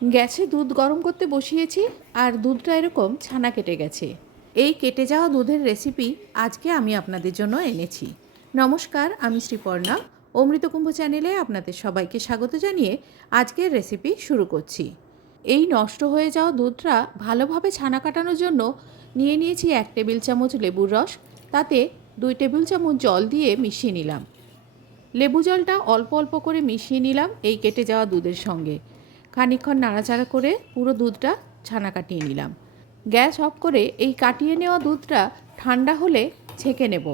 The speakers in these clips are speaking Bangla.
গ্যাসে দুধ গরম করতে বসিয়েছি আর দুধটা এরকম ছানা কেটে গেছে। এই কেটে যাওয়া দুধের রেসিপি আজকে আমি আপনাদের জন্য এনেছি। নমস্কার, আমি শ্রীপর্ণা। অমৃতকুম্ভ চ্যানেলে আপনাদের সবাইকে স্বাগত জানিয়ে আজকের রেসিপি শুরু করছি। এই নষ্ট হয়ে যাওয়া দুধটা ভালোভাবে ছানা কাটানোর জন্য নিয়ে নিয়েছি এক টেবিল চামচ লেবুর রস। তাতে দুই টেবিল চামচ জল দিয়ে মিশিয়ে নিলাম। লেবু জলটা অল্প অল্প করে মিশিয়ে নিলাম এই কেটে যাওয়া দুধের সঙ্গে। খানিকক্ষণ নাড়াচাড়া করে পুরো দুধটা ছানা কাটিয়ে নিলাম। গ্যাস অফ করে এই কাটিয়ে নেওয়া দুধটা ঠান্ডা হলে ছেঁকে নেব।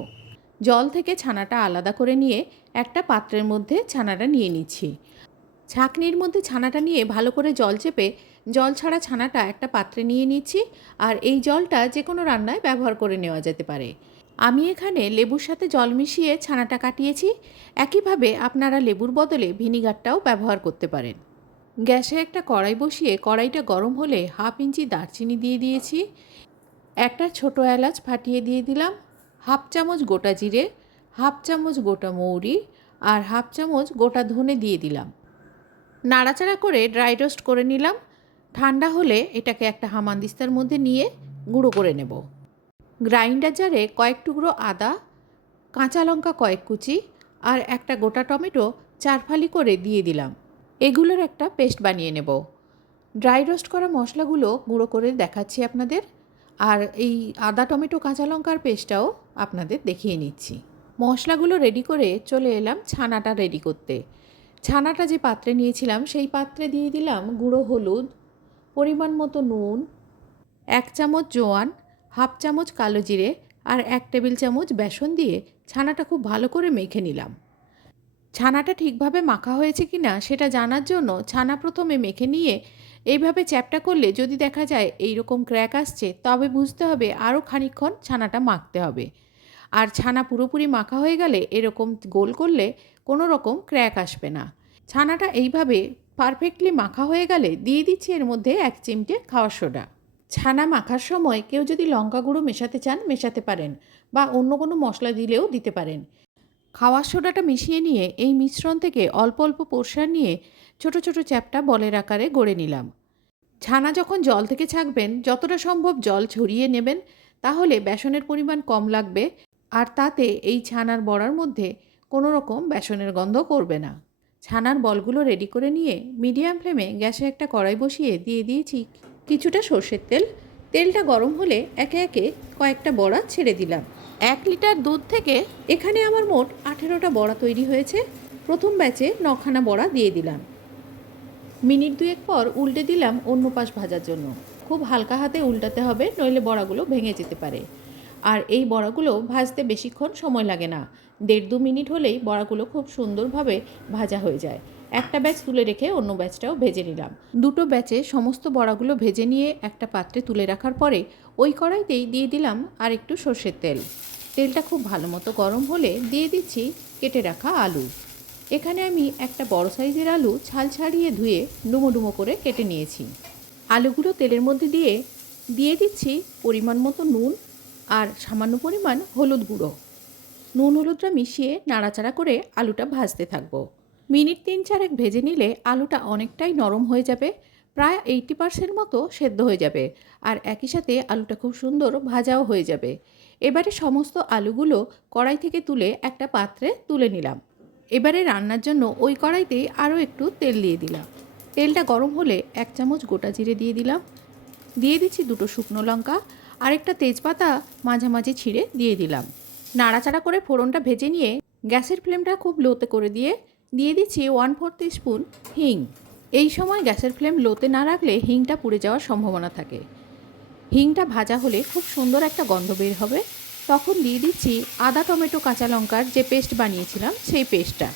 জল থেকে ছানাটা আলাদা করে নিয়ে একটা পাত্রের মধ্যে ছানাটা নিয়ে নিচ্ছি। ছাঁকনির মধ্যে ছানাটা নিয়ে ভালো করে জল চেপে জল ছাড়া ছানাটা একটা পাত্রে নিয়ে নিচ্ছি আর এই জলটা যে কোনো রান্নায় ব্যবহার করে নেওয়া যেতে পারে। আমি এখানে লেবুর সাথে জল মিশিয়ে ছানাটা কাটিয়েছি। একইভাবে আপনারা লেবুর বদলে ভিনিগারটাও ব্যবহার করতে পারেন। গ্যাসে একটা কড়াই বসিয়ে কড়াইটা গরম হলে হাফ ইঞ্চি দারচিনি দিয়ে দিয়েছি। একটা ছোট এলাচ ফাটিয়ে দিয়ে দিলাম, হাফ চামচ গোটা জিরে, হাফ চামচ গোটা মৌরি আর হাফ চামচ গোটা ধনে দিয়ে দিলাম। নাড়াচাড়া করে ড্রাই রোস্ট করে নিলাম। ঠান্ডা হলে এটাকে একটা হামানদিস্তার মধ্যে নিয়ে গুঁড়ো করে নেব। গ্রাইন্ডার জারে কয়েক টুকরো আদা, কাঁচা লঙ্কা কয়েক কুচি আর একটা গোটা টমেটো চারফালি করে দিয়ে দিলাম। এগুলোর একটা পেস্ট বানিয়ে নেব। ড্রাই রোস্ট করা মশলাগুলো গুঁড়ো করে দেখাচ্ছি আপনাদের। আর এই আদা, টমেটো, কাঁচা লঙ্কার পেস্টটাও আপনাদের দেখিয়ে নিচ্ছি। মশলাগুলো রেডি করে চলে এলাম ছানাটা রেডি করতে। ছানাটা যে পাত্রে নিয়েছিলাম, সেই পাত্রে দিয়ে দিলাম গুঁড়ো হলুদ, পরিমাণ মতো নুন, এক চামচ জোয়ান, হাফ চামচ কালো জিরে আর এক টেবিল চামচ বেসন দিয়ে ছানাটা খুব ভালো করে মেখে নিলাম। ছানাটা ঠিকভাবে মাখা হয়েছে কি না সেটা জানার জন্য ছানা প্রথমে মেখে নিয়ে এইভাবে চ্যাপটা করলে যদি দেখা যায় এই রকম ক্র্যাক আসছে, তবে বুঝতে হবে আরও খানিকক্ষণ ছানাটা মাখতে হবে। আর ছানা পুরোপুরি মাখা হয়ে গেলে এরকম গোল করলে কোনো রকম ক্র্যাক আসবে না। ছানাটা এইভাবে পারফেক্টলি মাখা হয়ে গেলে দিয়ে দিচ্ছি এর মধ্যে এক চিমটে খাওয়ার সোডা। ছানা মাখার সময় কেউ যদি লঙ্কা গুঁড়ো মেশাতে চান, মেশাতে পারেন বা অন্য কোনো মশলা দিলেও দিতে পারেন। খাওয়ার সোডাটা মিশিয়ে নিয়ে এই মিশ্রণ থেকে অল্প অল্প পোর্শন নিয়ে ছোট ছোট চ্যাপটা বলের আকারে গড়ে নিলাম। ছানা যখন জল থেকে ছাকবেন, যতটা সম্ভব জল ছড়িয়ে নেবেন, তাহলে বেসনের পরিমাণ কম লাগবে আর তাতে এই ছানার বড়ার মধ্যে কোনো রকম বেসনের গন্ধ করবে না। ছানার বলগুলো রেডি করে নিয়ে মিডিয়াম ফ্লেমে গ্যাসে একটা কড়াই বসিয়ে দিয়ে দিয়েছি কিছুটা সর্ষের তেল। তেলটা গরম হলে একে একে কয়েকটা বড়া ছেড়ে দিলাম। এক লিটার দুধ থেকে এখানে আমার মোট আঠেরোটা বড়া তৈরি হয়েছে। প্রথম ব্যাচে নখানা বড়া দিয়ে দিলাম। মিনিট দুয়েক পর উল্টে দিলাম অন্য পাশ ভাজার জন্য। খুব হালকা হাতে উল্টাতে হবে, নইলে বড়াগুলো ভেঙে যেতে পারে। আর এই বড়াগুলো ভাজতে বেশিক্ষণ সময় লাগে না। দেড় দু মিনিট হলেই বড়াগুলো খুব সুন্দরভাবে ভাজা হয়ে যায়। একটা ব্যাচ তুলে রেখে অন্য ব্যাচটাও ভেজে নিলাম। দুটো ব্যাচে সমস্ত বড়াগুলো ভেজে নিয়ে একটা পাত্রে তুলে রাখার পরে ওই কড়াইতেই দিয়ে দিলাম আর একটু সর্ষের তেল। তেলটা খুব ভালো মতো গরম হলে দিয়ে দিচ্ছি কেটে রাখা আলু। এখানে আমি একটা বড় সাইজের আলু ছাল ছাড়িয়ে ধুয়ে ডুমো ডুমো করে কেটে নিয়েছি। আলুগুলো তেলের মধ্যে দিয়ে দিয়ে দিচ্ছি পরিমাণ মতো নুন আর সামান্য পরিমাণ হলুদ গুঁড়ো। নুন হলুদটা মিশিয়ে নাড়াচাড়া করে আলুটা ভাজতে থাকব। মিনিট তিন চারেক ভেজে নিলে আলুটা অনেকটাই নরম হয়ে যাবে, প্রায় এইটি পার্সেন্ট মতো সেদ্ধ হয়ে যাবে আর একই সাথে আলুটা খুব সুন্দর ভাজাও হয়ে যাবে। এবারে সমস্ত আলুগুলো কড়াই থেকে তুলে একটা পাত্রে তুলে নিলাম। এবারে রান্নার জন্য ওই কড়াইতেই আরও একটু তেল দিয়ে দিলাম। তেলটা গরম হলে এক চামচ গোটা জিরে দিয়ে দিলাম। দিয়ে দিচ্ছি দুটো শুকনো লঙ্কা, আরেকটা তেজপাতা মাঝামাঝি ছিঁড়ে দিয়ে দিলাম। নাড়াচাড়া করে ফোড়নটা ভেজে নিয়ে গ্যাসের ফ্লেমটা খুব লোতে করে দিয়ে দিয়ে দিচ্ছি ওয়ান ফোর স্পুন হিং এই সময় গ্যাসের ফ্লেম লোতে না রাখলে হিংটা পুড়ে যাওয়ার সম্ভাবনা থাকে। হিংটা ভাজা হলে খুব সুন্দর একটা গন্ধ বের হবে। তখন দিয়ে দিচ্ছি আদা, টমেটো, কাঁচা লঙ্কার যে পেস্ট বানিয়েছিলাম সেই পেস্টটা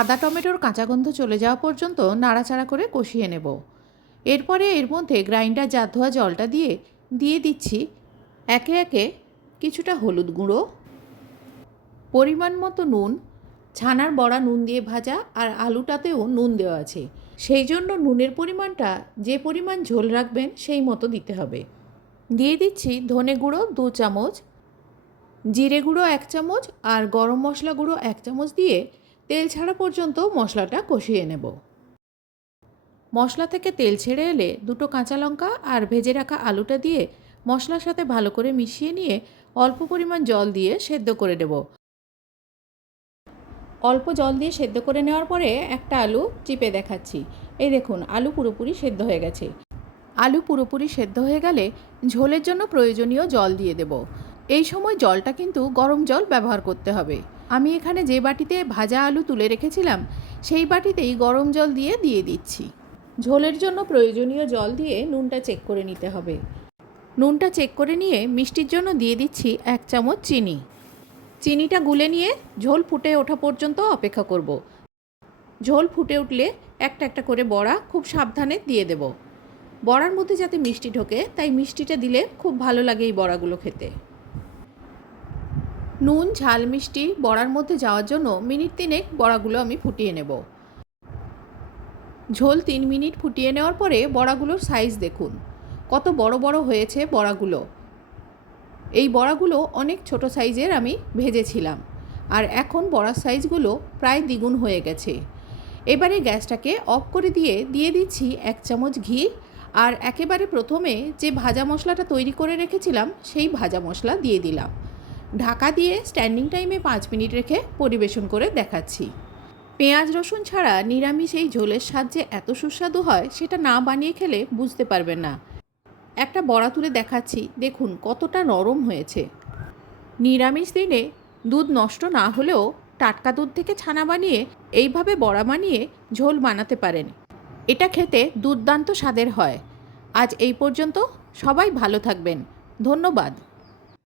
আদা, টমেটোর কাঁচা গন্ধ চলে যাওয়া পর্যন্ত নাড়াচাড়া করে কষিয়ে নেব। এরপরে এর মধ্যে গ্রাইন্ডার জাত ধোয়া জলটা দিয়ে দিয়ে দিচ্ছি একে একে কিছুটা হলুদ গুঁড়ো, পরিমাণ মতো নুন ছানার বড়া নুন দিয়ে ভাজা আর আলুটাতেও নুন দেওয়া আছে। সেই জন্য নুনের পরিমাণটা যে পরিমাণ ঝোল রাখবেন সেই মতো দিতে হবে। দিয়ে দিচ্ছি ধনে গুঁড়ো দু চামচ, জিরে গুঁড়ো এক চামচ আর গরম মশলা গুঁড়ো এক চামচ দিয়ে তেল ছাড়া পর্যন্ত মশলাটা কষিয়ে নেব। মশলা থেকে তেল ছেড়ে এলে দুটো কাঁচা লঙ্কা আর ভেজে রাখা আলুটা দিয়ে মশলার সাথে ভালো করে মিশিয়ে নিয়ে অল্প পরিমাণ জল দিয়ে সেদ্ধ করে দেব অল্প জল দিয়ে সেদ্ধ করে নেওয়ার পরে একটা আলু চিপে দেখাচ্ছি। এই দেখুন, আলু পুরোপুরি সেদ্ধ হয়ে গেছে। আলু পুরোপুরি সেদ্ধ হয়ে গেলে ঝোলের জন্য প্রয়োজনীয় জল দিয়ে দেব। এই সময় জলটা কিন্তু গরম জল ব্যবহার করতে হবে। আমি এখানে যে বাটিতে ভাজা আলু তুলে রেখেছিলাম, সেই বাটিতেই গরম জল দিয়ে দিয়ে দিচ্ছি। ঝোলের জন্য প্রয়োজনীয় জল দিয়ে নুনটা চেক করে নিতে হবে। নুনটা চেক করে নিয়ে মিষ্টির জন্য দিয়ে দিচ্ছি এক চামচ চিনি। চিনিটা গুলে নিয়ে ঝোল ফুটে ওঠা পর্যন্ত অপেক্ষা করব। ঝোল ফুটে উঠলে একটা একটা করে বড়া খুব সাবধানে দিয়ে দেব। বড়ার মধ্যে যাতে মিষ্টি ঢোকে, তাই মিষ্টিটা দিলে খুব ভালো লাগে এই বড়াগুলো খেতে। নুন, ঝাল মিষ্টি বড়ার মধ্যে যাওয়ার জন্য মিনিট তিনেক বড়াগুলো আমি ফুটিয়ে নেব। ঝোল তিন মিনিট ফুটিয়ে নেওয়ার পরে বড়াগুলোর সাইজ দেখুন। কত বড় বড় হয়েছে বড়াগুলো। এই বড়াগুলো অনেক ছোট সাইজের আমি ভেজেছিলাম, আর এখন বড়ার সাইজগুলো প্রায় দ্বিগুণ হয়ে গেছে। এবারে গ্যাসটাকে অফ করে দিয়ে দিয়ে দিচ্ছি এক চামচ ঘি, আর একেবারে প্রথমে যে ভাজা মশলাটা তৈরি করে রেখেছিলাম, সেই ভাজা মশলা দিয়ে দিলাম। ঢাকা দিয়ে স্ট্যান্ডিং টাইমে পাঁচ মিনিট রেখে পরিবেশন করে দেখাচ্ছি। পেঁয়াজ, রসুন ছাড়া নিরামিষ এই ঝোলের স্বাদ যে এত সুস্বাদু হয়, সেটা না বানিয়ে খেলে বুঝতে পারবেন না। একটা বড়া তুলে দেখাচ্ছি। দেখুন, কতটা নরম হয়েছে। নিরামিষ দিনে দুধ নষ্ট না হলেও টাটকা দুধ থেকে ছানা বানিয়ে এইভাবে বড়া বানিয়ে ঝোল বানাতে পারেন। এটা খেতে দুর্দান্ত স্বাদের হয়। আজ এই পর্যন্ত সবাই ভালো থাকবেন। ধন্যবাদ।